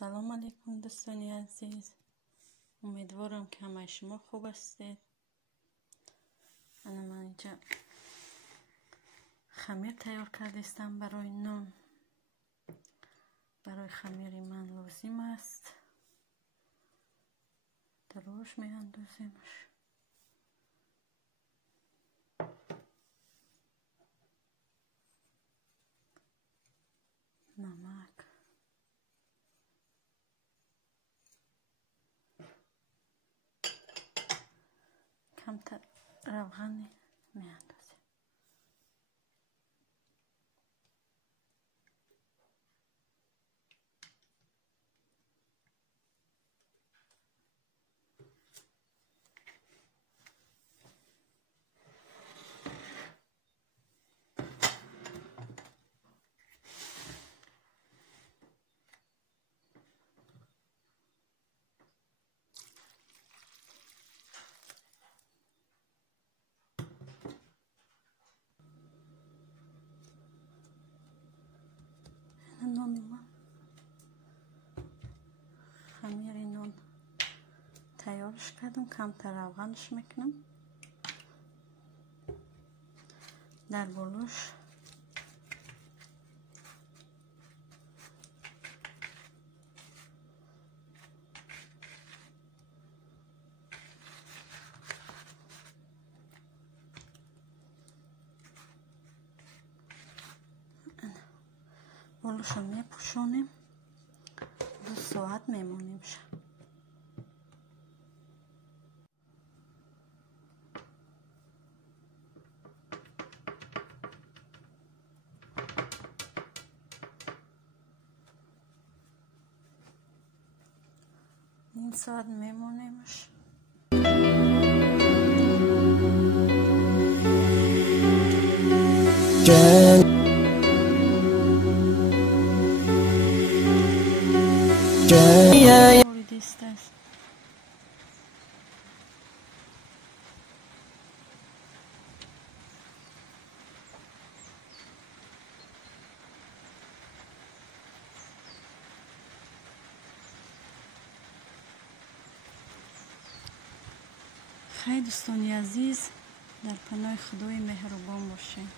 سلام علیکم دوستان عزیز، امیدوارم که همه شما خوب هستید. من اینجا خمیر تیار کردم برای نان. برای خمیر من لازم است دروش می اندازیمش. نمک، کمتر روغن می اندازیم. نان من خمیر نان تیارش کردم، کمتر روغنش میکنم. در بولوش بولوشو میپوشونیم، 2 ساعت میمونیم. این ساعت میمونیمش. خیلی دوستان عزیز، در پناه خدای مهربان باشین.